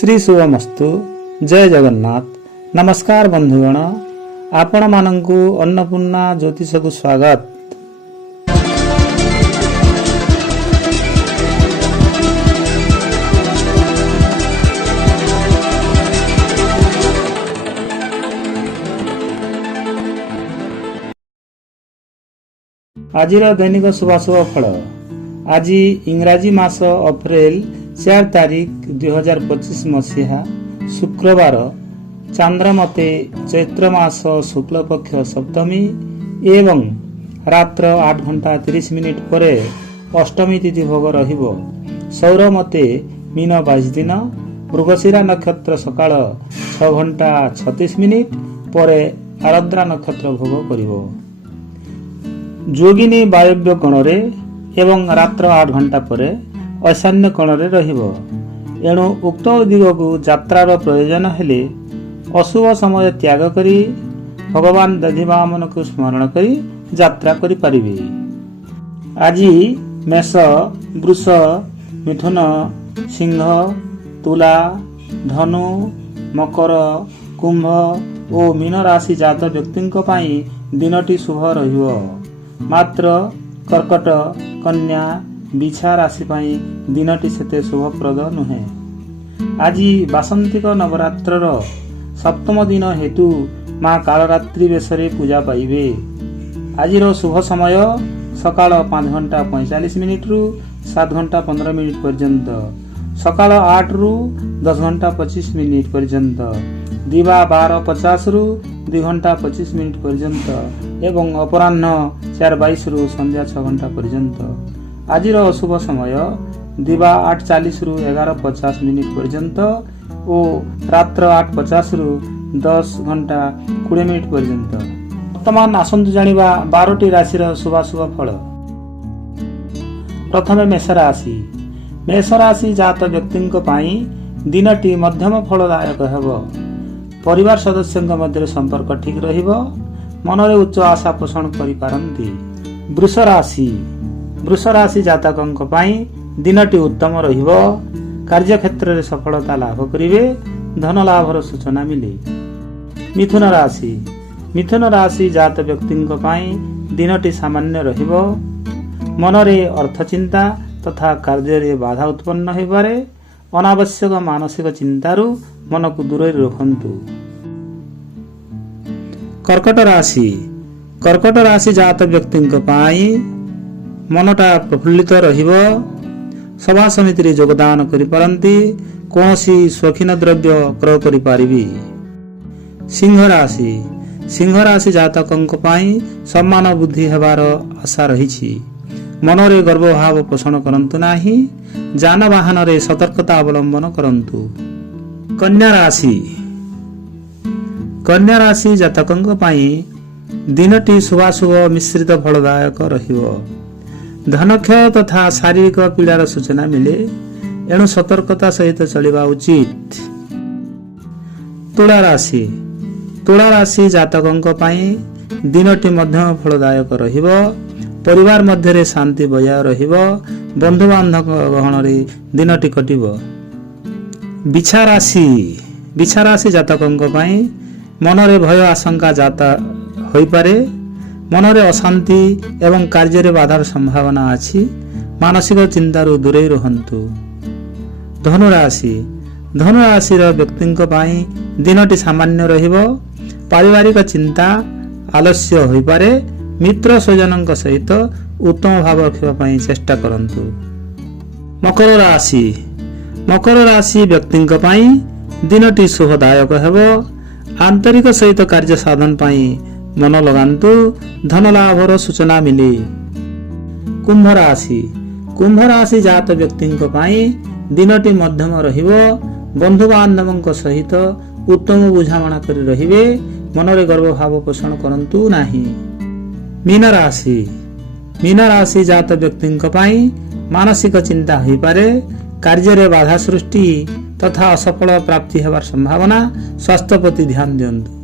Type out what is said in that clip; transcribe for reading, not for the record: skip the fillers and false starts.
श्री शुभमस्तु। जय जगन्नाथ। नमस्कार बंधुगण, आपण मानंकु अन्नपूर्णा ज्योतिष को स्वागत। आजिर दैनिक शुभाशुभ फल। आज इंग्राजी मास अप्रैल 4 तारिख 2025 मसीहा शुक्रवार, चांद्रमते चैत्र मास शुक्ल पक्ष सप्तमी एवं रात्र 8 घंटा 30 मिनिट परे अष्टमी तिथि भोग रहिबो। सौर मते मीन 22 दिन, मृगशिरा नक्षत्र सकाळ 6 घंटा 36 मिनिट परे आरद्रा नक्षत्र भोग करिबो। जोगिनी वायव्य कोणरे एवं रात्र 8 घंटा परे ईशान्य कोणरे रहिबो। एणु उक्त दिग को यात्रार प्रयोजन हेले अशुभ समय त्याग करी भगवान दधिवामन को स्मरण करी यात्रा करि परिबे। आज मेष, वृष, मिथुन, सिंह, तुला, धनु, मकर, कुंभ और मीन राशि जात व्यक्ति दिनटी शुभ रहिबो। मात्र कर्कट, कन्या, बिछा राशि दिनटी सेते शुभप्रद नुहे। आज बासंतिक नवरात्रर सप्तम दिन हेतु माँ कालरात्रि बेशरे पूजा पाइबे। आजिर शुभ समय सकाळ 5 घंटा 45 मिनिट रु 7 घंटा 15 मिनिट पर्यंत, सकाळ 8 रु 10 घंटा 25 मिनिट पर्यंत, दिवा 12:50 रु 2 घंटा 25 मिनिट पर्यंत एवं अपराह्न 4:22 रु संध्या 6 घंटा पर्यंत। आजिर अशुभ समय दिवा 8:40 रु 11:50 मिनिट पर्यंत और रात्र 8:50 रु 10 घंटा 20 मिनिट पर्यंत। वर्तमान आसंतु जानिबा 12टी राशिर शुभाशुभ फल। प्रथमे मेष राशि। मेष राशि जात व्यक्ति दिनटी मध्यम फलदायक हेब। परिवार सदस्यों मध्य संपर्क ठीक रहिबो। मनरे उच्च आशा पोषण करि पारंती। वृष राशि। वृष राशि जातकंक पई दिनटी उत्तम रहिबो। कार्य क्षेत्र रे सफलता लाभ करिवे। धन लाभर सूचना मिले। मिथुन राशि। मिथुन राशि जात व्यक्तिंक पई दिनटी सामान्य रहिबो। मनरे अर्थ चिंता तथा कार्य रे बाधा उत्पन्न होई पारे। अनावश्यक मानसिक चिंतारु मन को दूर रखंतु। कर्कट राशि। कर्कट राशि जात व्यक्तिंक पई मनटा प्रफुल्लित रहिबो। सभा समिति रे योगदान करि पारंती। कोनोसी शौखीन द्रव्य क्रय करि पारिबी। सिंह राशि। सिंह राशि जातकंक पई सम्मान बुद्धि हेबार आशा रहिछि। मनरे गर्व भाव पोषण करंतु नाही। जान वाहन रे सतर्कता अवलंबन करंतु। कन्या राशि। कन्या राशि जातकंक पई दिनटी शुभाशुभ मिश्रित फलदायक रहिबो। धनक्षय तथा शारीरिक पीड़ार सूचना मिले। एणु सतर्कता सहित चलिबा उचित। तुला राशि। तुला राशि जातकंक पई दिनटी मध्यम फलदायक रहिबो। परिवार मध्य शांति बजाय रहिबो। बंधु बांधव गहन रे दिनटी कटिबो। बिछा राशि। बिछा राशि जातकंक पई मनरे भय आशंका जाता होई पारे। मनरे अशांति एवं कार्य रे बाधार संभावना अछि। मानसिक चिंतारु दूरे रहंतु। धनु राशि। धनु राशि रो व्यक्तिंक पई दिनटी सामान्य रहिबो। पारिवारिक चिंता आलस्य होई पारे। मित्र स्वजनक सहित उत्तम भाव रखिबा पई चेष्टा करंतु। मकर राशि। मकर राशि व्यक्तिंक पई दिनटी शुभदायक हेबो। आंतरिक सहित कार्य साधन पई मन लगांतु। धन लाभर सूचना मिले। कुंभ राशि। कुंभ राशि जात व्यक्तिंक पई दिनटी मध्यम रहिबो। बंधु बांधवंक सहित उत्तम बुझामणा करि रहिबे। मनरे गर्व भाव पोषण करंतु नाही। मीन राशि। मीन राशि जात व्यक्तिंक पई मानसिक चिंता होई पारे। कार्य रे बाधा सृष्टि तथा असफल प्राप्ति हेबार संभावना। स्वास्थ्य प्रति ध्यान दियंतु।